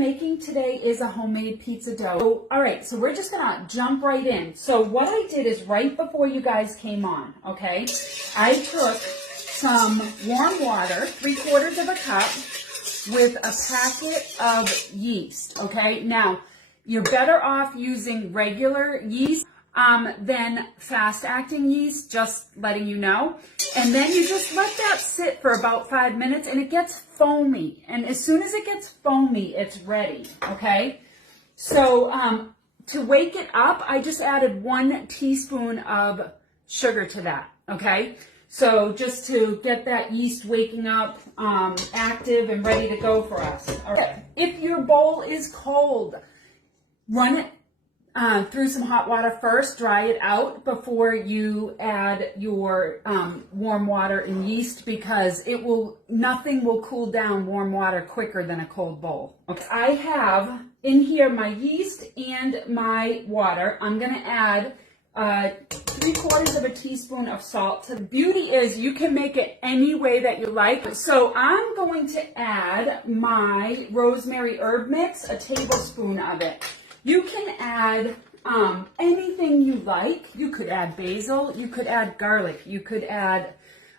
making today is a homemade pizza dough. So, all right, so we're just gonna jump right in. So what I did is right before you guys came on, okay, I took some warm water, 3/4 of a cup, with a packet of yeast, okay? Now, you're better off using regular yeast than fast-acting yeast, just letting you know. And then you just let that sit for about 5 minutes and it gets foamy. And as soon as it gets foamy, it's ready, okay? So to wake it up, I just added 1 teaspoon of sugar to that, okay? So just to get that yeast waking up, active and ready to go for us. All right. If your bowl is cold, run it through some hot water first, dry it out before you add your warm water and yeast, because nothing will cool down warm water quicker than a cold bowl. Okay. I have in here my yeast and my water. I'm going to add 3/4 of a teaspoon of salt. The beauty is you can make it any way that you like. So I'm going to add my rosemary herb mix, a tablespoon of it. You can add anything you like. You could add basil, you could add garlic, you could add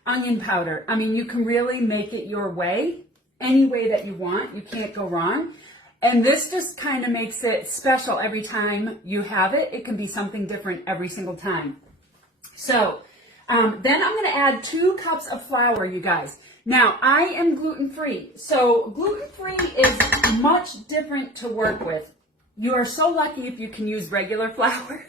onion powder. I mean, you can really make it your way, any way that you want. You can't go wrong. And this just kind of makes it special every time you have it. It can be something different every single time. So then I'm going to add 2 cups of flour, you guys. Now, I am gluten-free. So gluten-free is much different to work with. You are so lucky if you can use regular flour.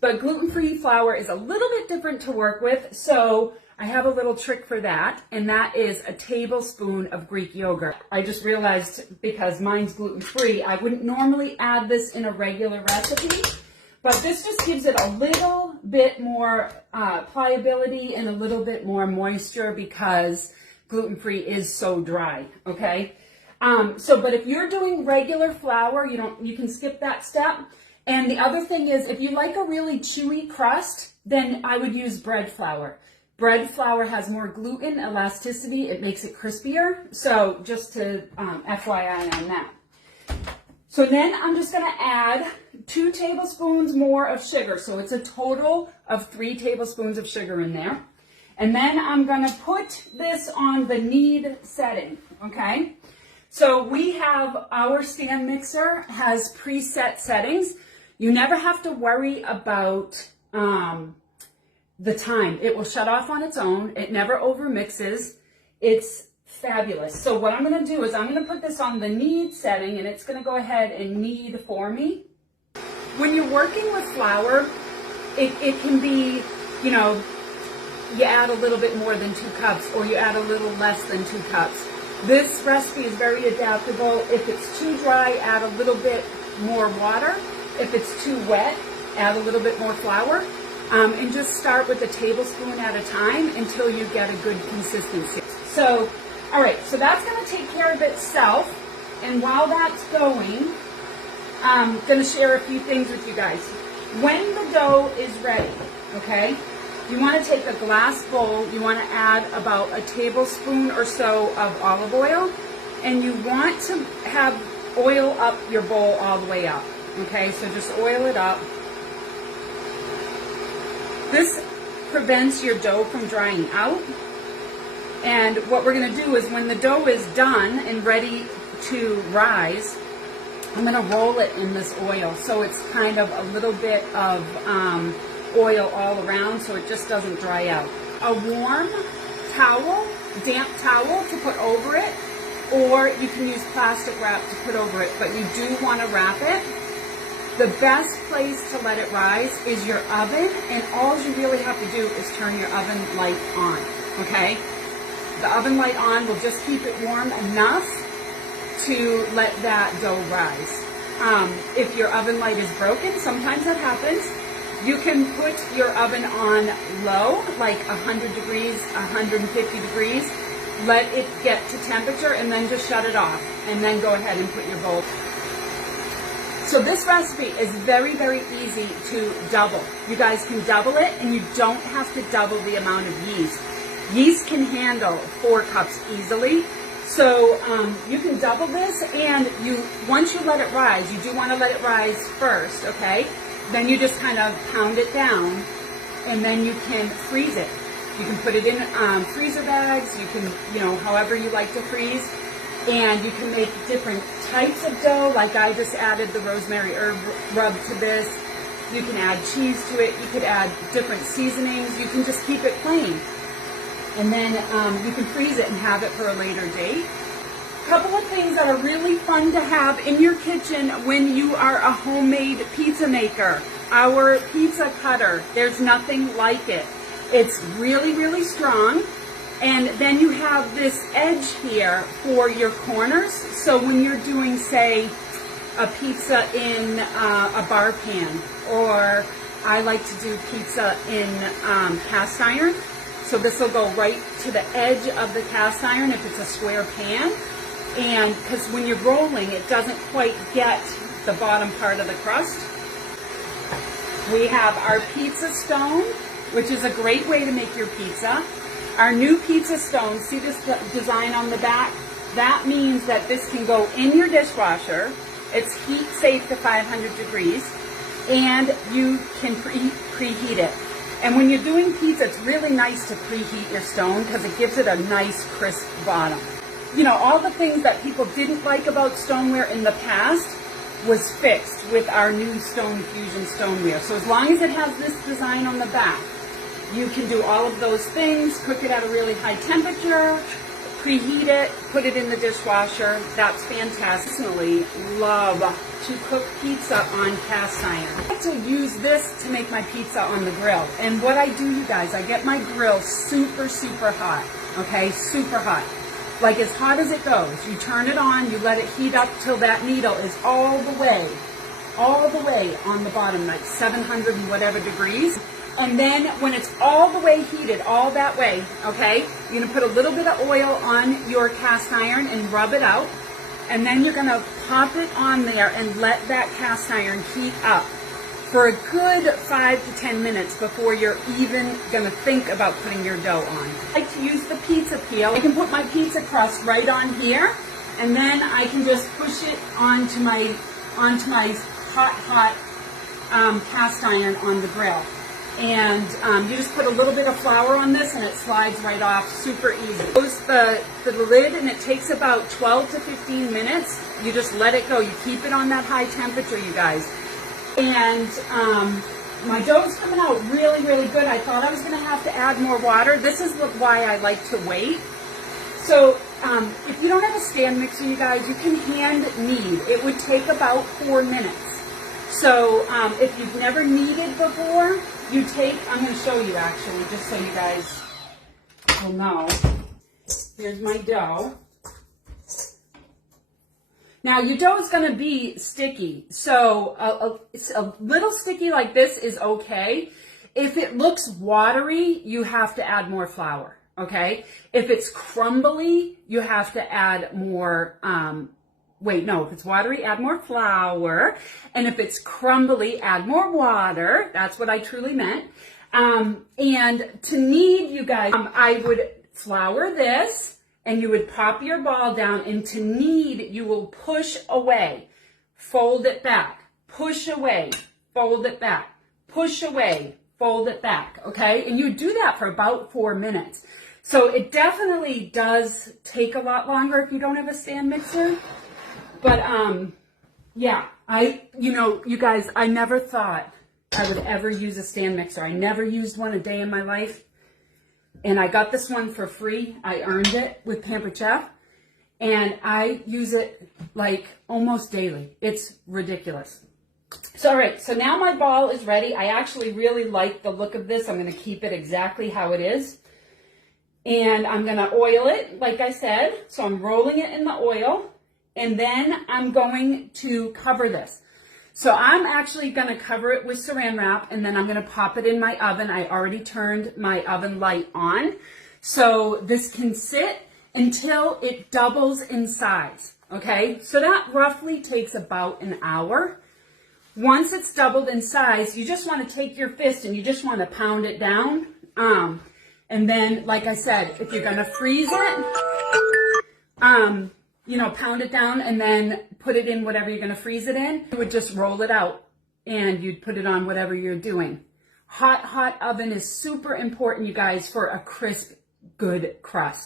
But gluten-free flour is a little bit different to work with. So I have a little trick for that, and that is a tablespoon of Greek yogurt. I just realized because mine's gluten-free, I wouldn't normally add this in a regular recipe, but this just gives it a little bit more pliability and a little bit more moisture because gluten-free is so dry, okay? But if you're doing regular flour, you can skip that step. And the other thing is, if you like a really chewy crust, then I would use bread flour. Bread flour has more gluten elasticity. It makes it crispier. So just to FYI on that. So then I'm just going to add 2 tablespoons more of sugar. So it's a total of 3 tablespoons of sugar in there. And then I'm going to put this on the knead setting, okay? So we have our stand mixer has preset settings. You never have to worry about the time. It will shut off on its own. It never over mixes. It's fabulous. So what I'm going to do is I'm going to put this on the knead setting, and it's going to go ahead and knead for me. When you're working with flour, it can be, you add a little bit more than 2 cups, or you add a little less than 2 cups. This recipe is very adaptable. If it's too dry, add a little bit more water. If it's too wet, add a little bit more flour. And just start with a tablespoon at a time until you get a good consistency. So, all right, so that's going to take care of itself. And while that's going, I'm going to share a few things with you guys. When the dough is ready, okay, you want to take a glass bowl. You want to add about a tablespoon or so of olive oil. And you want to have oil up your bowl all the way up. Okay, so just oil it up. This prevents your dough from drying out. And what we're going to do is when the dough is done and ready to rise, I'm going to roll it in this oil. So it's kind of a little bit of oil all around so it just doesn't dry out. A warm towel, damp towel to put over it, or you can use plastic wrap to put over it, but you do want to wrap it. The best place to let it rise is your oven, and all you really have to do is turn your oven light on, okay? The oven light on will just keep it warm enough to let that dough rise. If your oven light is broken, sometimes that happens, you can put your oven on low, like 100 degrees, 150 degrees. Let it get to temperature and then just shut it off. And then go ahead and put your bowl. So this recipe is very, very easy to double. You guys can double it, and you don't have to double the amount of yeast. Yeast can handle 4 cups easily. So you can double this, and once you let it rise, you do want to let it rise first, okay? Then you just kind of pound it down, and then you can freeze it. You can put it in freezer bags. You can, however you like to freeze. And you can make different types of dough, like I just added the rosemary herb rub to this. You can add cheese to it. You could add different seasonings. You can just keep it plain. And then you can freeze it and have it for a later date. A couple of things that are really fun to have in your kitchen when you are a homemade pizza maker. Our pizza cutter, there's nothing like it. It's really, really strong. And then you have this edge here for your corners. So when you're doing, say, a pizza in a bar pan, or I like to do pizza in cast iron. So this will go right to the edge of the cast iron if it's a square pan. And because when you're rolling, it doesn't quite get the bottom part of the crust. We have our pizza stone, which is a great way to make your pizza. Our new pizza stone, see this design on the back? That means that this can go in your dishwasher. It's heat safe to 500 degrees, and you can preheat it. And when you're doing pizza, it's really nice to preheat your stone because it gives it a nice crisp bottom. All the things that people didn't like about stoneware in the past was fixed with our new Stone Fusion stoneware. So as long as it has this design on the back, you can do all of those things, cook it at a really high temperature, preheat it, put it in the dishwasher. That's fantastic. I personally love to cook pizza on cast iron. I like to use this to make my pizza on the grill. And what I do, you guys, I get my grill super, super hot, okay? Super hot. Like as hot as it goes. You turn it on, you let it heat up till that needle is all the way on the bottom, like 700 and whatever degrees. And then when it's all the way heated, all that way, okay, you're going to put a little bit of oil on your cast iron and rub it out. And then you're going to pop it on there and let that cast iron heat up for a good 5 to 10 minutes before you're even going to think about putting your dough on. I like to use the pizza peel. I can put my pizza crust right on here, and then I can just push it onto my hot cast iron on the grill. And you just put a little bit of flour on this and it slides right off, super easy. Close the lid and it takes about 12 to 15 minutes. You just let it go. You keep it on that high temperature, you guys. And my dough's coming out really, really good. I thought I was going to have to add more water. This is why I like to wait. So if you don't have a stand mixer, you guys, you can hand knead. It would take about 4 minutes. So if you've never kneaded before, you take, I'm going to show you actually, just so you guys will know. Here's my dough. Now your dough is going to be sticky, so it's a little sticky like this is okay. If it looks watery, you have to add more flour, okay? If it's crumbly, you have to add more, if it's watery, add more flour. And if it's crumbly, add more water. That's what I truly meant. And to knead, you guys, I would flour this, and you would pop your ball down, and to knead, you will push away, fold it back, push away, fold it back, push away, fold it back, okay? And you do that for about 4 minutes. So it definitely does take a lot longer if you don't have a stand mixer. But, yeah, you guys, I never thought I would ever use a stand mixer. I never used one a day in my life. And I got this one for free. I earned it with Pampered Chef. And I use it like almost daily. It's ridiculous. So, all right, so now my ball is ready. I actually really like the look of this. I'm going to keep it exactly how it is. And I'm going to oil it, like I said. So I'm rolling it in the oil. And then I'm going to cover this. So I'm actually going to cover it with saran wrap, and then I'm going to pop it in my oven. I already turned my oven light on. So this can sit until it doubles in size, okay? So that roughly takes about an hour. Once it's doubled in size, you just want to take your fist and you just want to pound it down. And then, like I said, if you're going to freeze it, you know, pound it down and then put it in whatever you're going to freeze it in. You would just roll it out and you'd put it on whatever you're doing. Hot oven is super important, you guys, for a crisp, good crust.